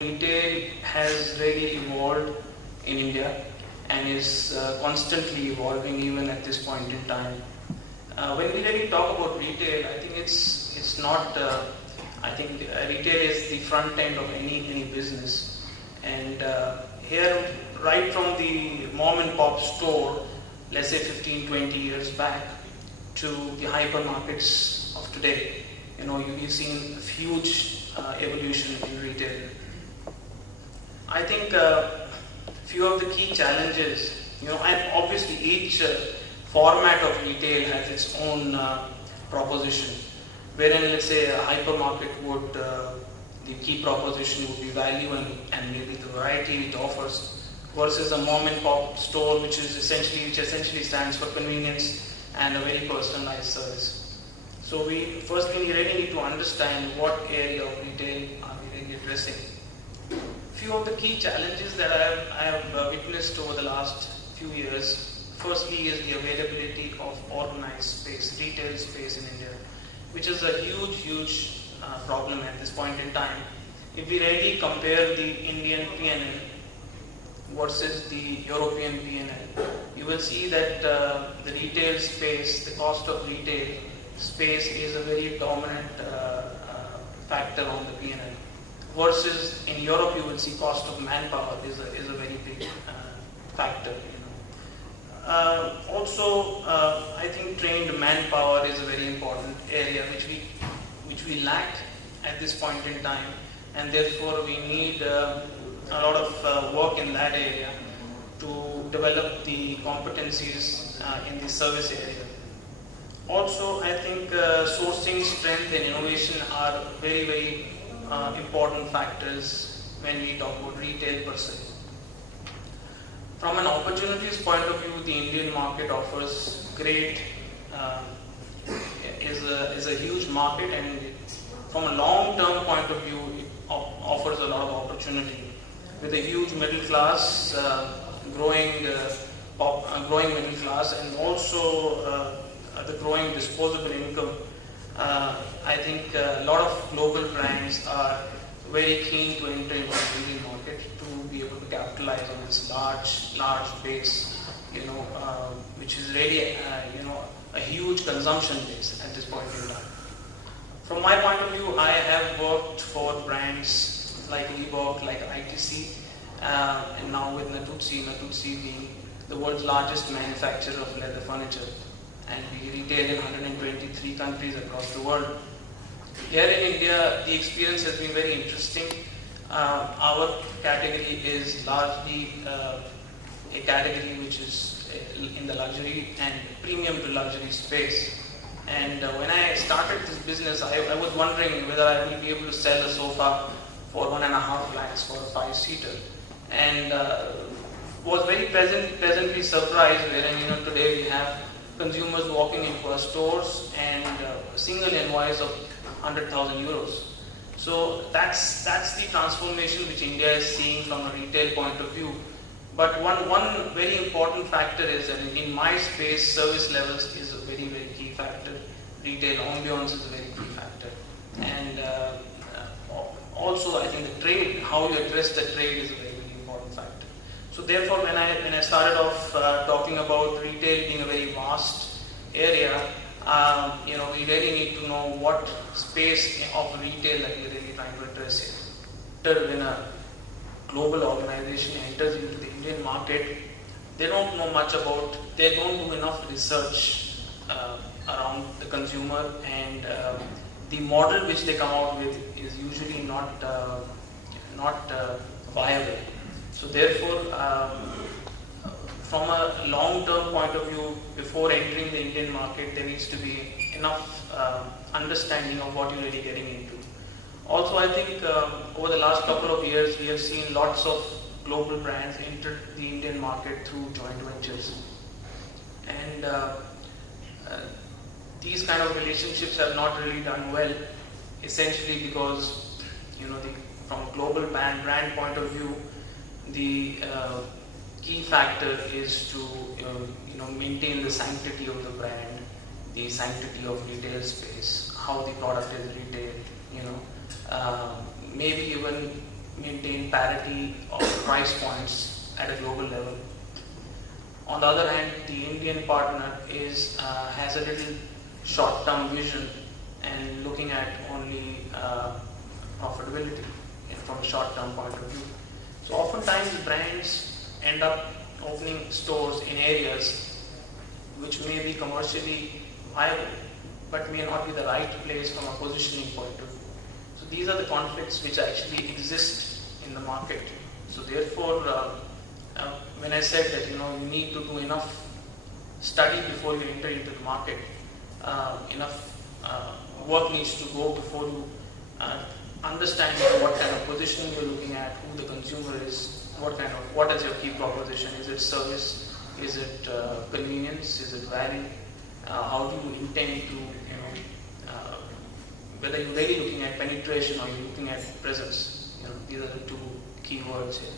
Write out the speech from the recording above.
Retail has really evolved in India and is constantly evolving even at this point in time. When we really talk about retail, I think it's not. I think retail is the front end of any business, and here right from the mom and pop store, let's say 15, 20 years back, to the hypermarkets of today, you've seen a huge evolution in retail. I think few of the key challenges, and obviously each format of retail has its own proposition. Wherein, let's say, a hypermarket would, the key proposition would be value and maybe the variety it offers, versus a mom and pop store, which essentially stands for convenience and a very personalized service. So we really need to understand what area of retail are we really addressing. Few of the key challenges that I have witnessed over the last few years, firstly is the availability of organized space, retail space in India, which is a huge problem at this point in time. If we really compare the Indian P&L versus the European P&L, you will see that the retail space, the cost of retail space is a very dominant factor on the P&L. Versus in Europe, you will see cost of manpower is a very big factor. Also, I think trained manpower is a very important area which we lack at this point in time, and therefore we need a lot of work in that area to develop the competencies in the service area. Also, I think sourcing strength and innovation are very important factors when we talk about retail per se. From an opportunities point of view, the Indian market offers is a huge market, and from a long-term point of view, it offers a lot of opportunity. With a huge middle class, growing middle class, and also the growing disposable income, I think a lot of global brands are very keen to enter into the Indian market to be able to capitalize on this large base, which is really a huge consumption base at this point in time. From my point of view, I have worked for brands like Reebok, like ITC, and now with Natuzzi being the world's largest manufacturer of leather furniture, and we retail in 123 countries across the world. Here in India, the experience has been very interesting. Our category is largely a category which is in the luxury and premium to luxury space. And when I started this business, I was wondering whether I will be able to sell a sofa for 1.5 lakhs for a 5-seater. And was very pleasantly surprised wherein today we have consumers walking into our stores and a single invoice of 100,000 euros. So that's the transformation which India is seeing from a retail point of view. But one very important factor is that in my space, service levels is a very key factor. Retail ambience is a very key factor. And also I think the trade, how you address the trade is a very important factor. So therefore, when I started off talking about retail being a very vast area, we really need to know what space of retail that we're really trying to address here. When a global organization enters into the Indian market, they don't do enough research around the consumer, and the model which they come out with is usually not viable. So therefore, from a long-term point of view, before entering the Indian market, there needs to be enough understanding of what you're really getting into. Also, I think over the last couple of years, we have seen lots of global brands enter the Indian market through joint ventures. And these kind of relationships have not really done well, essentially because, from a global brand point of view, the key factor is to maintain the sanctity of the brand, the sanctity of retail space, how the product is retailed, maybe even maintain parity of price points at a global level. On the other hand, the Indian partner has a little short-term vision and looking at only profitability from a short-term point of view. So oftentimes brands end up opening stores in areas which may be commercially viable but may not be the right place from a positioning point of view. So these are the conflicts which actually exist in the market. So therefore, when I said that you need to do enough study before you enter into the market, enough work needs to go before you understand what kind of positioning you're looking at, who the consumer is, what is your key proposition? Is it service? Is it convenience? Is it value? How do you intend to, whether you're really looking at penetration or you're looking at presence? These are the two key words here.